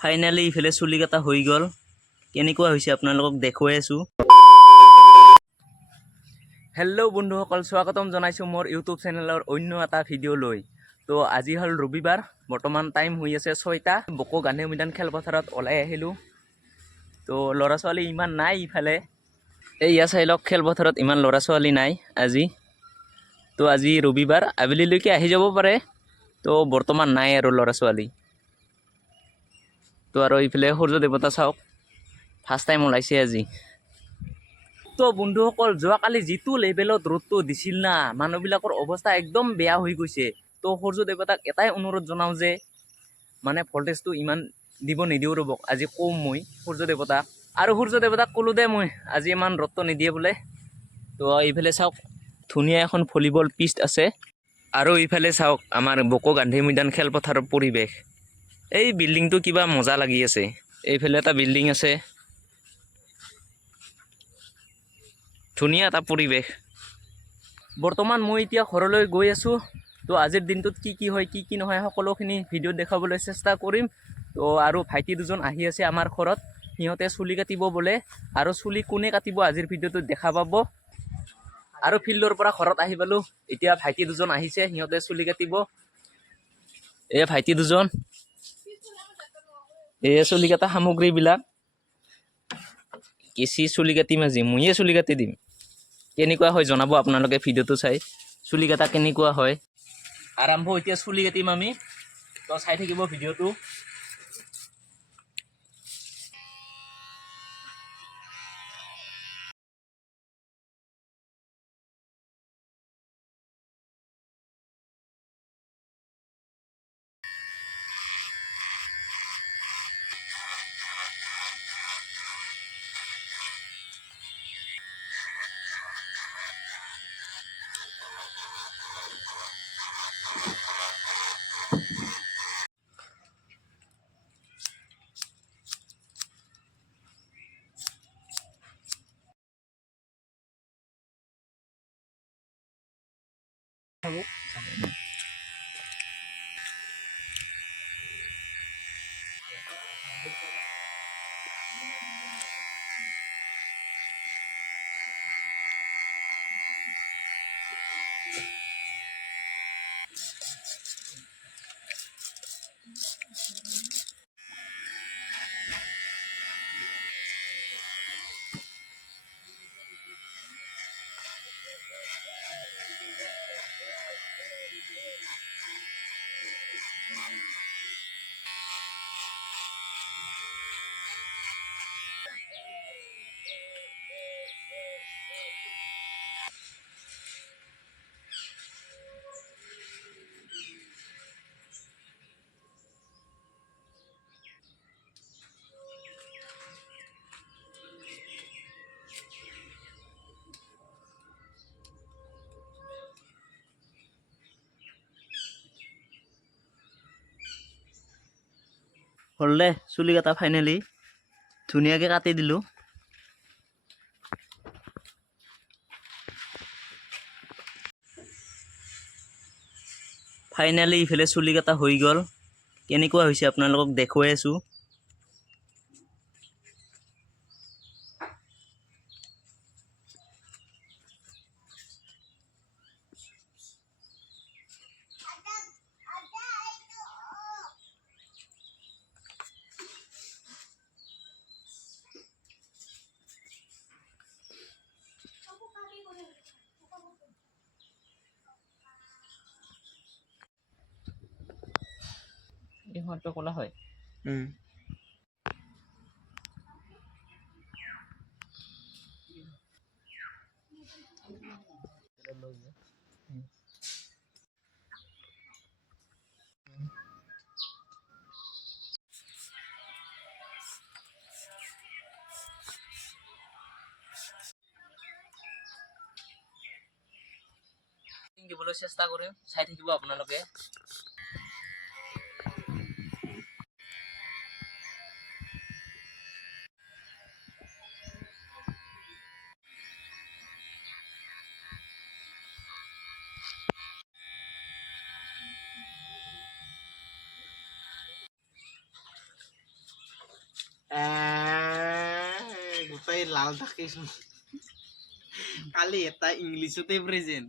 Finally ইফালে চুলি কাটা হৈ গ'ল। কেনেকুৱা হৈছে আপোনালোকক দেখুৱাই আছোঁ। হেল্ল' বন্ধুসকল, স্বাগতম জনাইছোঁ মোৰ ইউটিউব চেনেলৰ অন্য এটা ভিডিঅ' লৈ। তো আজি হ'ল ৰবিবাৰ, বৰ্তমান টাইম হৈ আছে 6টা। বকো গান্ধী মৈদান খেলপথাৰত ওলাই আহিলোঁ। তো ল'ৰা ছোৱালী ইমান নাই ইফালে। এয়া চাই লওক, খেলপথাৰত ইমান ল'ৰা ছোৱালী নাই আজি। তো আজি ৰবিবাৰ, আবেলিলৈকে আহি যাব পাৰে। তো বৰ্তমান নাই আৰু ল'ৰা ছোৱালী। তো আৰু ইফালে সূৰ্য দেৱতা চাওক, ফাৰ্ষ্ট টাইম ওলাইছে আজি। তো বন্ধুসকল, যোৱাকালি যিটো লেভেলত ৰ'দটো দিছিল না, মানুহবিলাকৰ অৱস্থা একদম বেয়া হৈ গৈছে। তো সূৰ্য দেৱতাক এটাই অনুৰোধ জনাওঁ যে মানে ভল্টেজটো ইমান দিব নিদিওঁ ৰ'ব, আজি কম মই সূৰ্য দেৱতাক। আৰু সূৰ্য দেৱতাক ক'লোঁ দে মই আজি ইমান ৰ'দটো নিদিয়ে বোলে। তো এইফালে চাওক, ধুনীয়া এখন ভলীবল পিচ আছে। আৰু ইফালে চাওক, আমাৰ বকো গান্ধী মৈদান খেলপথাৰৰ পৰিৱেশ। এই বিল্ডিংটো কিবা মজা লাগি আছে। এইফালে এটা বিল্ডিং আছে, ধুনীয়া এটা পৰিৱেশ। বৰ্তমান মই এতিয়া ঘৰলৈ গৈ আছোঁ। তো আজিৰ দিনটোত কি হয় কি নহয় সকলোখিনি ভিডিঅ'ত দেখাবলৈ চেষ্টা কৰিম। তো আৰু ভাইটি দুজন আহি আছে আমাৰ ঘৰত, সিহঁতে চুলি কাটিব বোলে। আৰু চুলি কোনে কাটিব আজিৰ ভিডিঅ'টোত দেখা পাব। আৰু ফিল্ডৰ পৰা ঘৰত আহি পালোঁ, এতিয়া ভাইটি দুজন আহিছে, সিহঁতে চুলি কাটিব। এই ভাইটি দুজন, এই চুলি কটা সামগ্ৰীবিলাক। কেঁচি চুলি কাটিম আজি, ময়ে চুলি কাটি দিম। কেনেকুৱা হয় জনাব আপোনালোকে ভিডিঅ'টো চাই, চুলি কটা কেনেকুৱা হয়। আৰম্ভ এতিয়া চুলি কাটিম আমি, তো চাই থাকিব ভিডিঅ'টো। হ'ল দে চুলি কাটা ফাইনেলি, ধুনীয়াকৈ কাটি দিলোঁ। ফাইনেলি ইফালে চুলি কাটা হৈ গ'ল। কেনেকুৱা হৈছে আপোনালোকক দেখুৱাই আছোঁ। এই সময়টো ক'লা হয়। দিবলৈ চেষ্টা কৰিম, চাই থাকিব আপোনালোকে। গোটেই লাল থাকিছো কালি এটা ইংলিছতে প্ৰেজেণ্ট